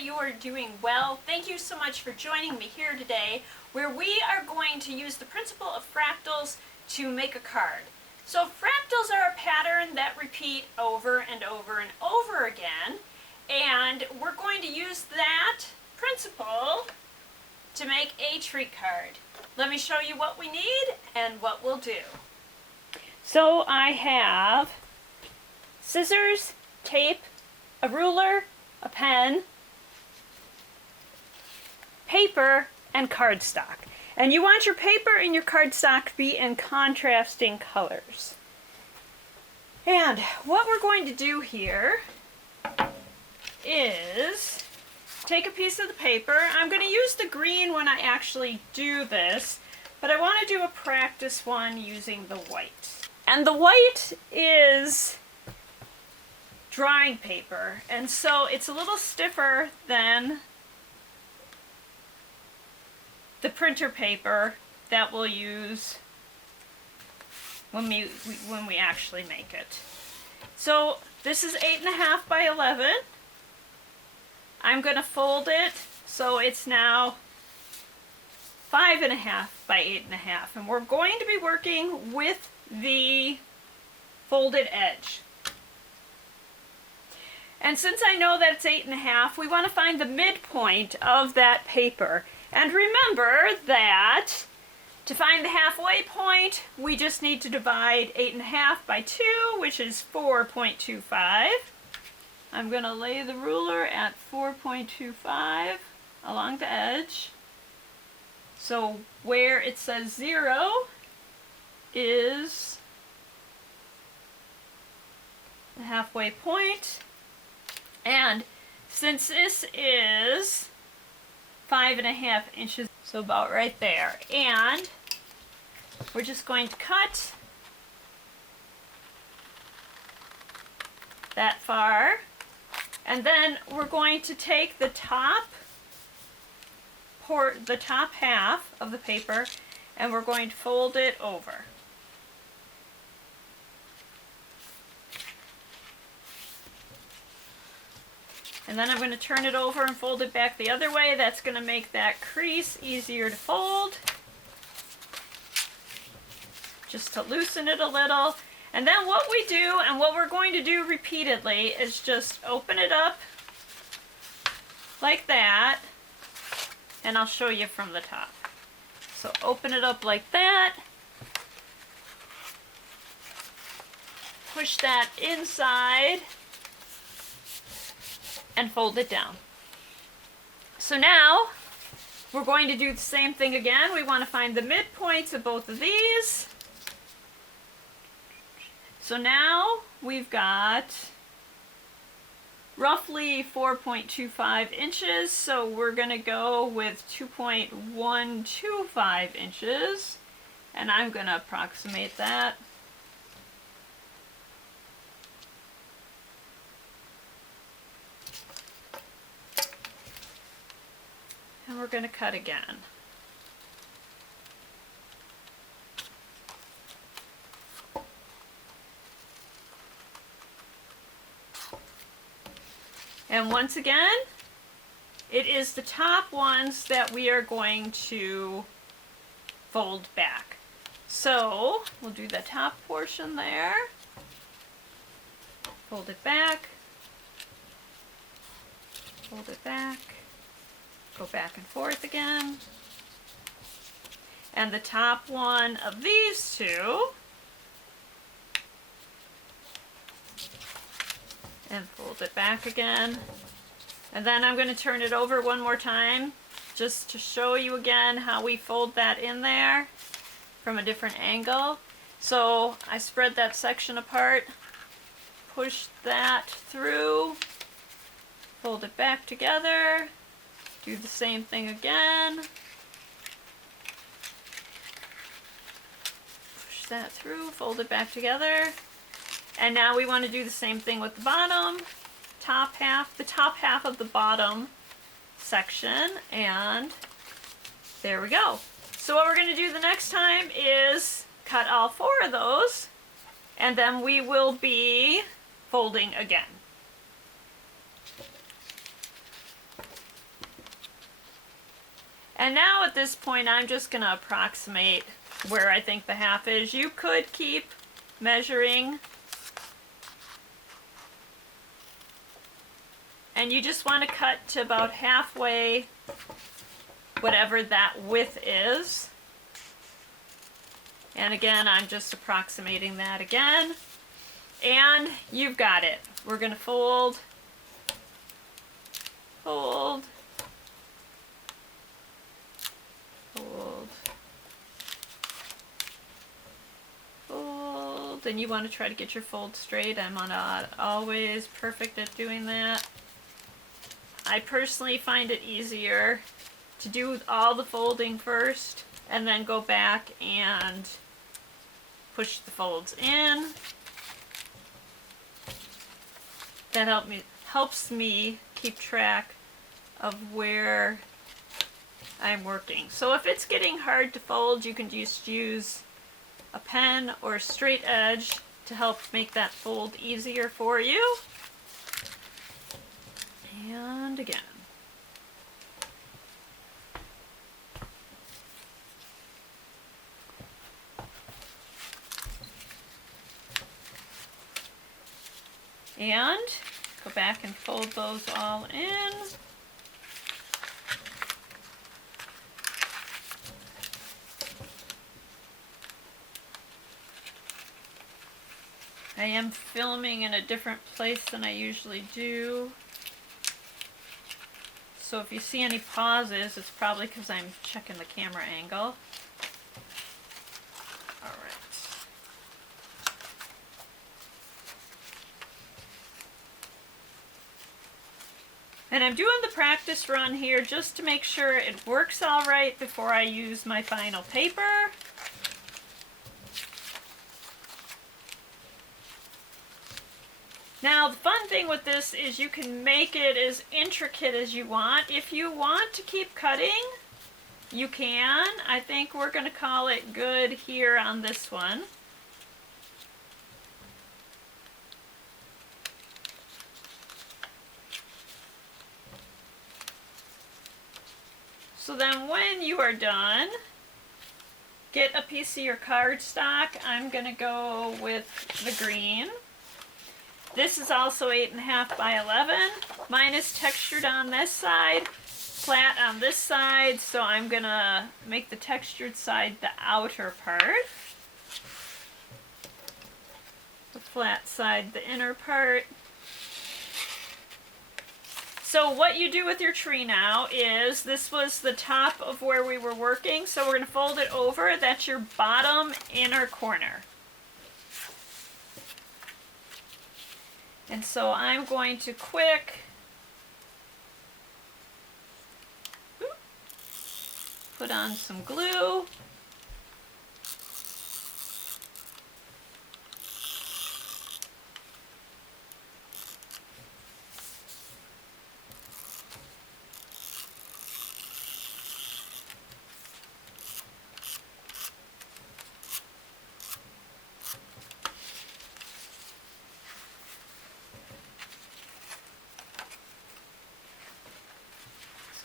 that you are doing well. Thank you so much for joining me here today, where we are going to use the principle of fractals to make a card. So fractals are a pattern that repeat over and over and over again, and we're going to use that principle to make a tree card. Let me show you what we need and what we'll do. So I have scissors, tape, a ruler, a pen, paper, and cardstock. And you want your paper and your cardstock to be in contrasting colors. And what we're going to do here is take a piece of the paper. I'm going to use the green when I actually do this, but I want to do a practice one using the white. And the white is drawing paper, and so it's a little stiffer than the printer paper that we'll use when we actually make it. So this is 8.5 by 11. I'm going to fold it so it's now 5.5 by 8.5, and we're going to be working with the folded edge. And since I know that it's 8.5, we want to find the midpoint of that paper. And remember that to find the halfway point, we just need to divide 8.5 by 2, which is 4.25. I'm going to lay the ruler at 4.25 along the edge. So where it says 0 is the halfway point. And since this is 5.5 inches, so about right there, and we're just going to cut that far, and then we're going to take the top half of the paper and we're going to fold it over. And then I'm going to turn it over and fold it back the other way. That's going to make that crease easier to fold, just to loosen it a little. And then what we do, and what we're going to do repeatedly, is just open it up like that, and I'll show you from the top. So open it up like that, push that inside, and fold it down. So now we're going to do the same thing again. We want to find the midpoints of both of these. So now we've got roughly 4.25 inches, so we're going to go with 2.125 inches, and I'm going to approximate that. And we're going to cut again. And once again, it is the top ones that we are going to fold back. So we'll do the top portion there, fold it back, fold it back, go back and forth again, and the top one of these two, and fold it back again. And then I'm going to turn it over one more time just to show you again how we fold that in there from a different angle. So I spread that section apart, push that through, fold it back together, do the same thing again, push that through, fold it back together. And now we want to do the same thing with the bottom, top half, the top half of the bottom section, and there we go. So what we're going to do the next time is cut all 4 of those, and then we will be folding again. And now at this point, I'm just going to approximate where I think the half is. You could keep measuring, and you just want to cut to about halfway, whatever that width is. And again, I'm just approximating that again. And you've got it. We're going to fold, fold, fold, fold. And you want to try to get your fold straight. I'm not always perfect at doing that. I personally find it easier to do all the folding first and then go back and push the folds in. That helps me keep track of where I'm working. So if it's getting hard to fold, you can just use a pen or a straight edge to help make that fold easier for you. And again. And go back and fold those all in. I am filming in a different place than I usually do. So if you see any pauses, it's probably because I'm checking the camera angle. All right. And I'm doing the practice run here just to make sure it works all right before I use my final paper. Now the fun thing with this is you can make it as intricate as you want. If you want to keep cutting, you can. I think we're going to call it good here on this one. So then when you are done, get a piece of your cardstock. I'm going to go with the green. This is also 8.5 by 11. Mine is textured on this side, flat on this side, so I'm going to make the textured side the outer part. The flat side the inner part. So what you do with your tree now is, this was the top of where we were working, so we're going to fold it over. That's your bottom inner corner. And so I'm going to put on some glue.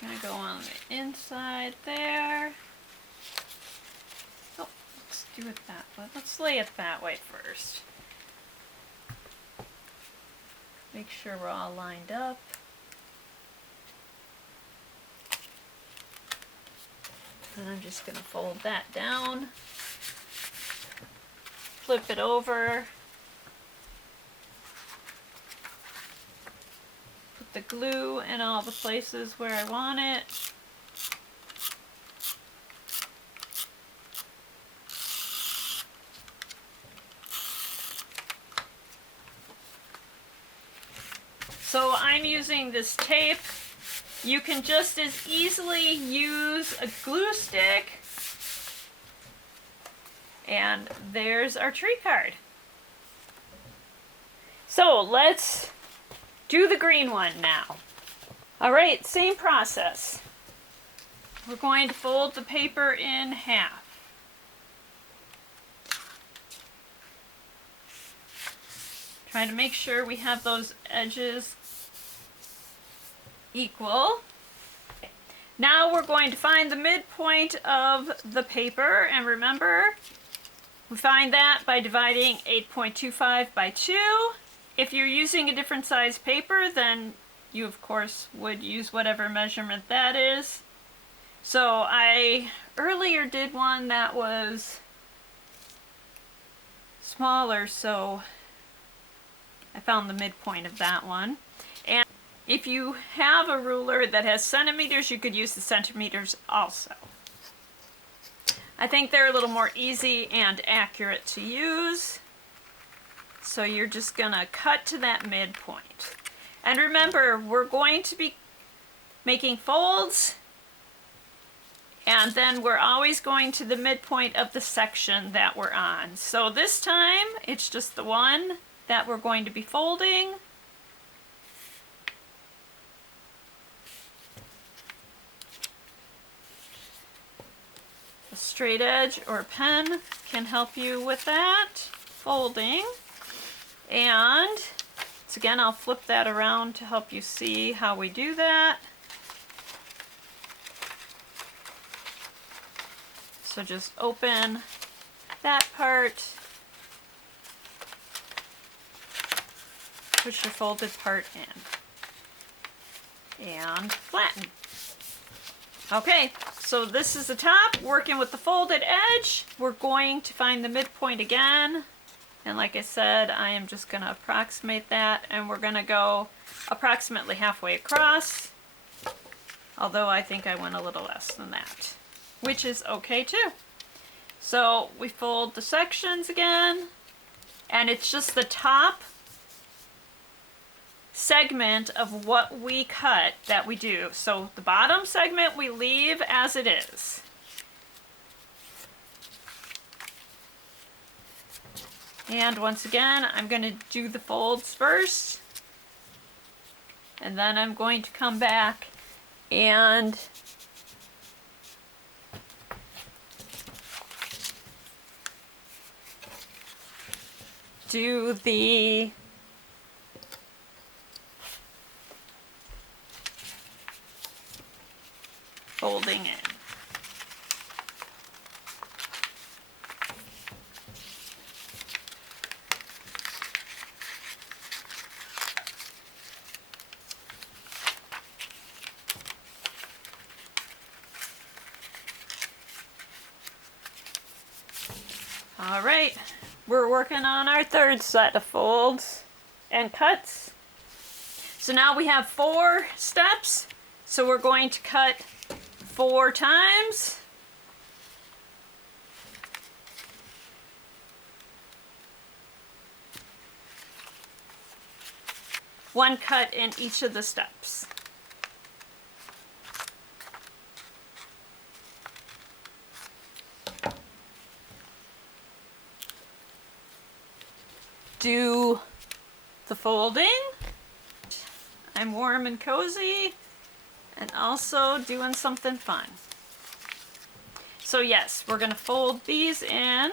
Gonna go on the inside there. Oh, let's do it that way. Let's lay it that way first. Make sure we're all lined up. And I'm just gonna fold that down. Flip it over. The glue in all the places where I want it. So I'm using this tape. You can just as easily use a glue stick. And there's our tree card. So let's do the green one now. All right, same process. We're going to fold the paper in half. Try to make sure we have those edges equal. Now we're going to find the midpoint of the paper, and remember, we find that by dividing 8.25 by 2. If you're using a different size paper, then you of course would use whatever measurement that is. So I earlier did one that was smaller, so I found the midpoint of that one. And if you have a ruler that has centimeters, you could use the centimeters also. I think they're a little more easy and accurate to use. So you're just gonna cut to that midpoint. And remember, we're going to be making folds, and then we're always going to the midpoint of the section that we're on. So this time, it's just the one that we're going to be folding. A straight edge or a pen can help you with that folding. And once again, I'll flip that around to help you see how we do that. So just open that part, push your folded part in, and flatten. Okay, so this is the top, working with the folded edge. We're going to find the midpoint again. And like I said, I am just going to approximate that, and we're going to go approximately halfway across. Although I think I went a little less than that, which is okay too. So we fold the sections again, and it's just the top segment of what we cut that we do. So the bottom segment we leave as it is. And once again, I'm going to do the folds first, and then I'm going to come back and do the folding in. All right, we're working on our third set of folds and cuts. So now we have 4 steps, so we're going to cut 4 times. One cut in each of the steps. Do the folding. I'm warm and cozy, and also doing something fun. So yes, we're going to fold these in.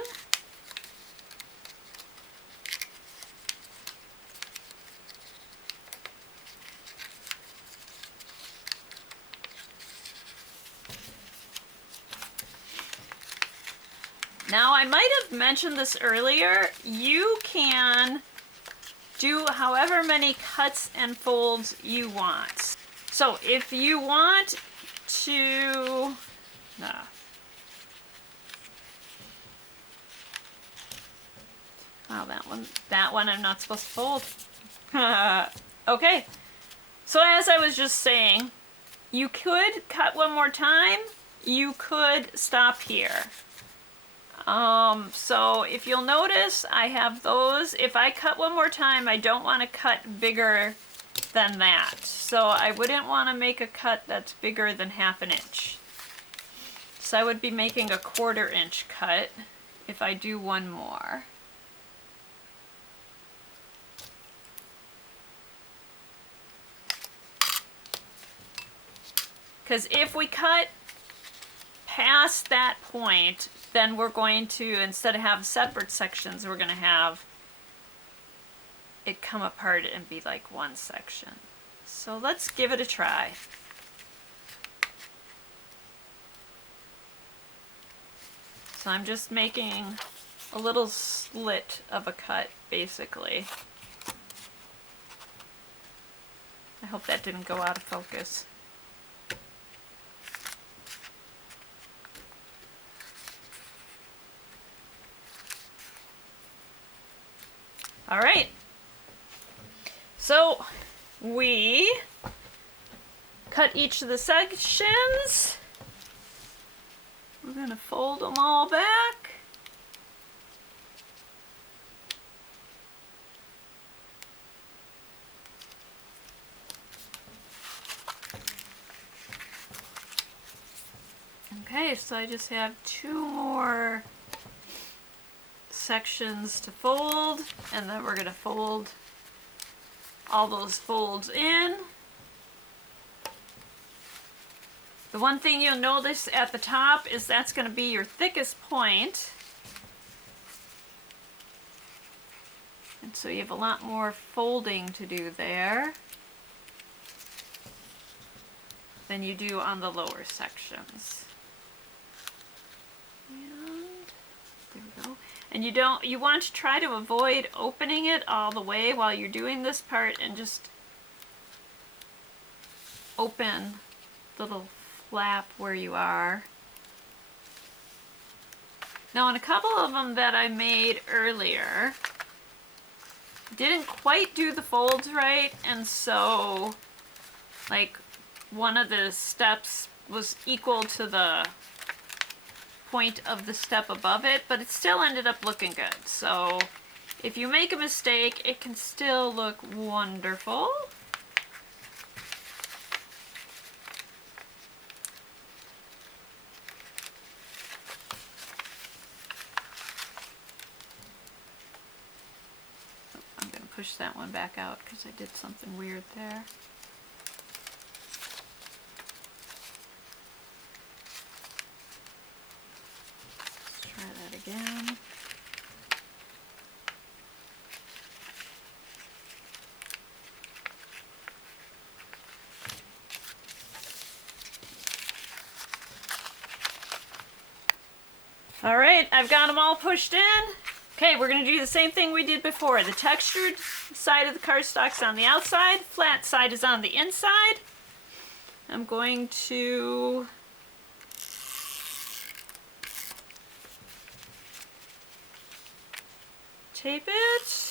Now, I might have mentioned this earlier. You can do however many cuts and folds you want. So if you want to... Wow, that one I'm not supposed to fold. Okay, so as I was just saying, you could cut one more time. You could stop here. So if you'll notice, I have those. If I cut one more time, I don't want to cut bigger than that. So I wouldn't want to make a cut that's bigger than 1/2 inch. So I would be making a 1/4 inch cut if I do one more. Because if we cut past that point, then we're going to, instead of have separate sections, we're going to have it come apart and be like one section. So let's give it a try. So I'm just making a little slit of a cut, basically. I hope that didn't go out of focus. All right. So we cut each of the sections. We're going to fold them all back. Okay, so I just have 2 more sections to fold, and then we're going to fold all those folds in. The one thing you'll notice at the top is that's going to be your thickest point. And so you have a lot more folding to do there than you do on the lower sections. And there we go. And you want to try to avoid opening it all the way while you're doing this part, and just open the little flap where you are. Now, on a couple of them that I made earlier, didn't quite do the folds right, and so like one of the steps was equal to the point of the step above it, but it still ended up looking good. So if you make a mistake, it can still look wonderful. I'm going to push that one back out because I did something weird there. Try that again. All right, I've got them all pushed in. Okay, we're going to do the same thing we did before. The textured side of the cardstock's on the outside, flat side is on the inside. I'm going to tape it.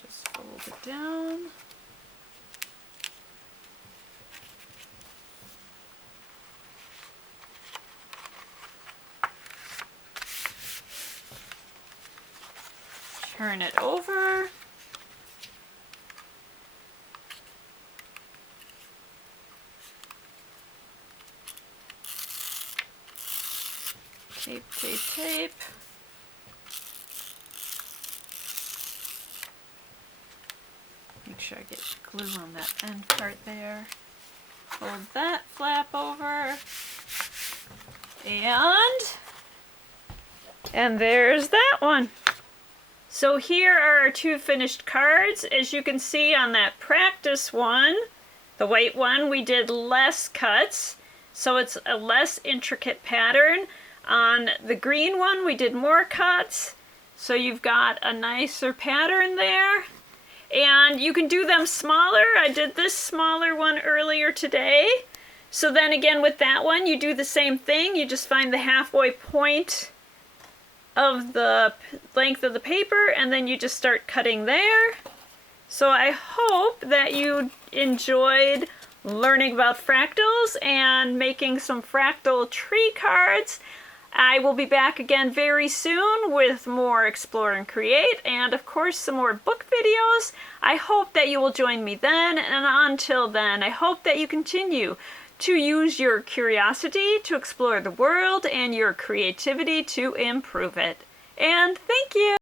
Just fold it down. Turn it over. Tape, tape, tape. Make sure I get glue on that end part there. Fold that flap over. And there's that one. So here are our 2 finished cards. As you can see on that practice one, the white one, we did less cuts, so it's a less intricate pattern. On the green one, we did more cuts, so you've got a nicer pattern there. And you can do them smaller. I did this smaller one earlier today. So then again with that one, you do the same thing. You just find the halfway point of the length of the paper, and then you just start cutting there. So I hope that you enjoyed learning about fractals and making some fractal tree cards. I will be back again very soon with more Explore and Create, and of course some more book videos. I hope that you will join me then, and until then, I hope that you continue to use your curiosity to explore the world and your creativity to improve it. And thank you!